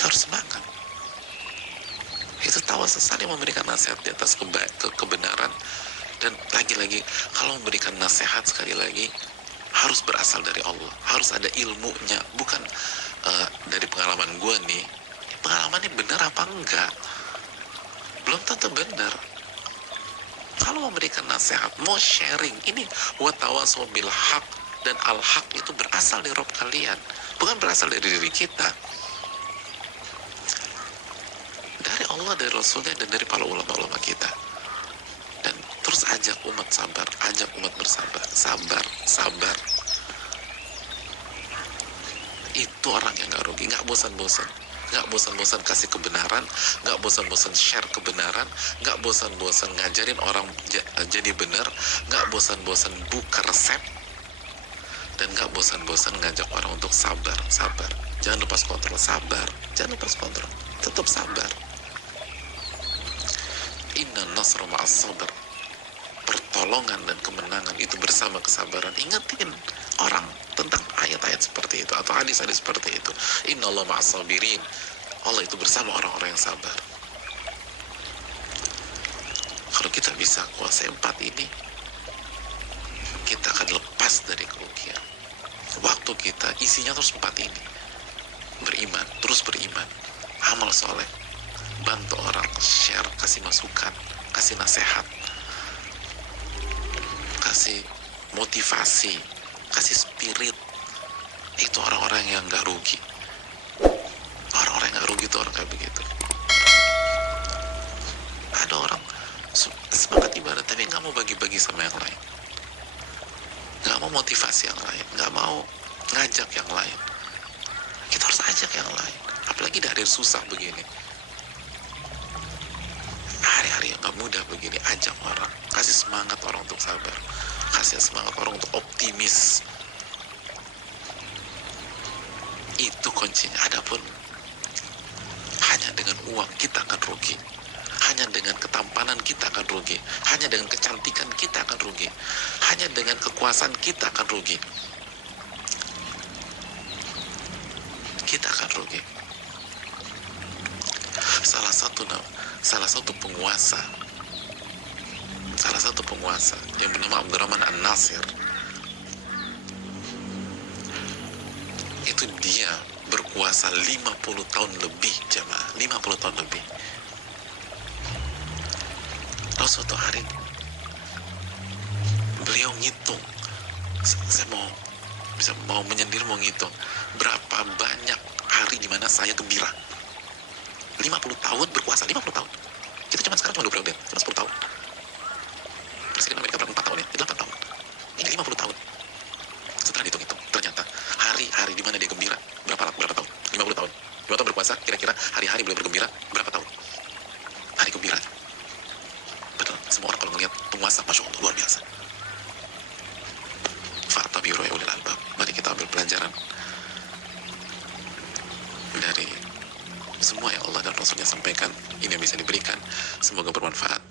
kita harus semangat. Itu tawa sesat yang memberikan nasihat di atas kebenaran. Dan lagi-lagi, kalau memberikan nasihat, sekali lagi harus berasal dari Allah, harus ada ilmunya, bukan dari pengalaman gue nih. Pengalamannya benar apa enggak? Belum tentu benar. Kalau memberikan nasihat, mau sharing, ini wa tawasau bil haq, dan al-haq itu berasal dari Rabb kalian, bukan berasal dari diri kita. Dari Allah, dari Rasulnya, dan dari para ulama-ulama kita. Dan terus ajak umat sabar, ajak umat bersabar, sabar. Itu orang yang gak rugi, gak bosan-bosan. Gak bosan-bosan kasih kebenaran, gak bosan-bosan share kebenaran, gak bosan-bosan ngajarin orang jadi benar, gak bosan-bosan buka resep, dan gak bosan-bosan ngajak orang untuk sabar. Jangan lepas kontrol, sabar. Jangan lepas kontrol, tetap sabar. Inna nasra ma'as sabar. Pertolongan dan kemenangan itu bersama kesabaran. Ingetin orang tentang ayat-ayat seperti itu atau hadis-hadis seperti itu. Inna Allah ma'as sabirin. Allah itu bersama orang-orang yang sabar. Kalau kita bisa kuasai 4 ini, kita akan lepas dari kerugian. Waktu kita isinya terus 4 ini. Beriman, terus beriman, amal soleh, bantu orang, share, kasih masukan, kasih nasihat, kasih motivasi, kasih spirit. Itu orang-orang yang gak rugi. Orang-orang yang gak rugi itu orang kayak begitu. Ada orang semangat ibadah tapi gak mau bagi-bagi sama yang lain, gak mau motivasi yang lain, gak mau ngajak yang lain. Kita harus ajak yang lain, apalagi di hari susah begini, hari-hari yang gak mudah begini. Ajak orang, kasih semangat orang untuk sabar, kasih semangat orang untuk optimis. Itu kuncinya. Adapun hanya dengan uang kita akan rugi, hanya dengan ketampanan kita akan rugi, hanya dengan kecantikan kita akan rugi, hanya dengan kekuasaan kita akan rugi. Kita akan rugi. Salah satu penguasa yang bernama Abdurrahman An-Nasir, itu dia berkuasa 50 tahun lebih, jemaah, 50 tahun lebih. Lalu suatu hari beliau ngitung, saya mau menyendiri, mau ngitung berapa banyak hari di mana saya gembira. 50 tahun berkuasa, 50 tahun. Kita sekarang cuma 2 periode, cuma 10 tahun. Presiden Amerika berapa 4 tahun ya? 8 tahun. Ini 50 tahun. Setelah dihitung-hitung, ternyata hari-hari di mana dia gembira berapa tahun? 50 tahun. 5 tahun berkuasa, kira-kira hari-hari beliau bergembira berapa tahun? Hari gembira. Betul, semua orang kalau melihat penguasa, Masya Allah, luar biasa. Fa'tabiru ya ulil albab. Mari kita ambil pelajaran dari semua yang Allah dan Rasulnya sampaikan. Ini yang bisa diberikan. Semoga bermanfaat.